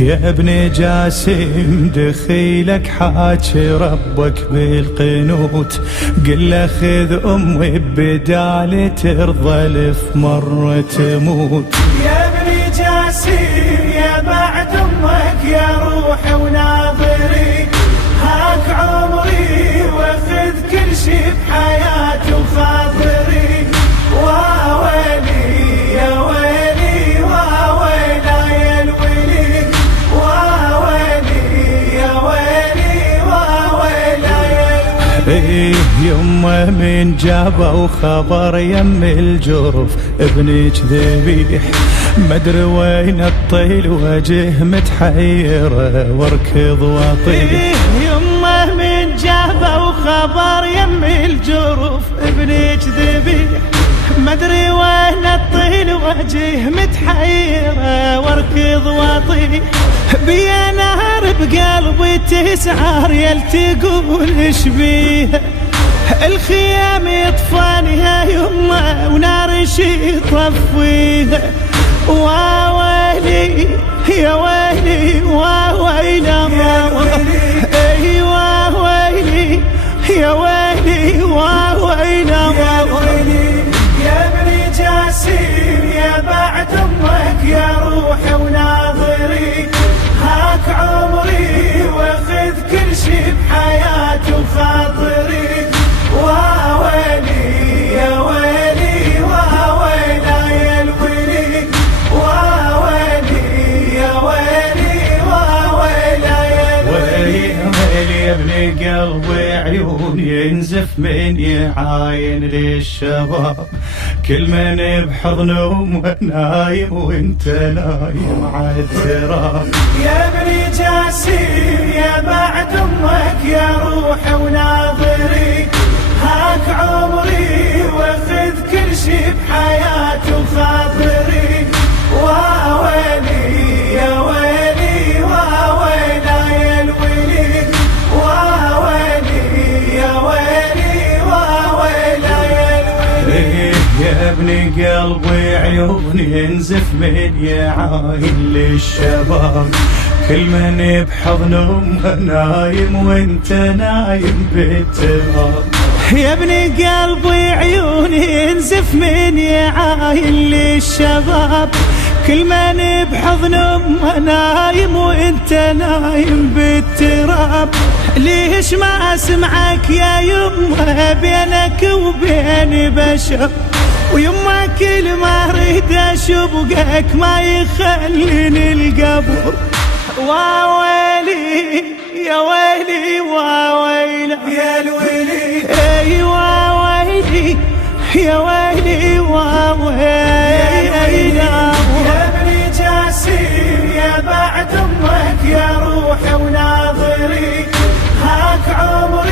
يا ابن جاسم دخيلك حاجي ربك بالقنوت، قل له خذ امي بدال ترضى الف مرة تموت. يا ابن جاسم يا بعد امك يا روحي وناظري، هاك عمري واخذ كل شي بحياتي وخاطري. واويلي يا ويلي واويلا يا الويلي، واويلي يا ويلي واويلا يا الويلي. يمه من جابوا خبر يم الجرف ابنك ذبيح، مدري وين الطيل وجه متحيره واركض واطيح. يمه من جابوا خبر يم الجرف ابنك ذبيح، مدري وين الطيل وجه متحيره واركض واطيح. بيا نهر بقلبي تسعر يل تقول ايش بيها، الخيام يطفانها يمه ونار شي يطفيها. واويلي يا ويلي واويلا اي واويلي يا ويلي واويلا. يا ابن جاسم يا بعد امك يا روحي وناظري، هاك عمري واخذ كل شي بحياتي وخاطري. واويلي يا ويلي واويلا يا الويلي، واويلي يا ويلي واويلا يا الويلي. ويلي يا ابن قلبي عيون ينزف من يعاين للشباب، كل من بحضنهم نايم وانت نايم عالتراب. يا ابن جاسم يا بعد امك يا روحي وناظري، هاك عمري واخذ كل شي بحياتي وخاطري. واويلي يا ويلي واويلا يا الويلي، واويلي يا ويلي واويلا يا الويلي. يا ابن قلبي عيون ينزف من يعاين للشباب، كل من بحضنهم نايم وانت نايم بالتراب. يا ابن قلبي عيوني ينزف من يعاين للشباب، كل من بحضنهم نايم وانت نايم بالتراب. ليش ما اسمعك يا يمه بينك وبين بشر، ويما كل ما اريد اشبقك ما يخليني القبر. واويلي يا ويلي واويلا يا الويلي، اي واويلي يا ويلي واويلا. يا ابن جاسم يا بعد امك يا روحي وناظري، هاك عمري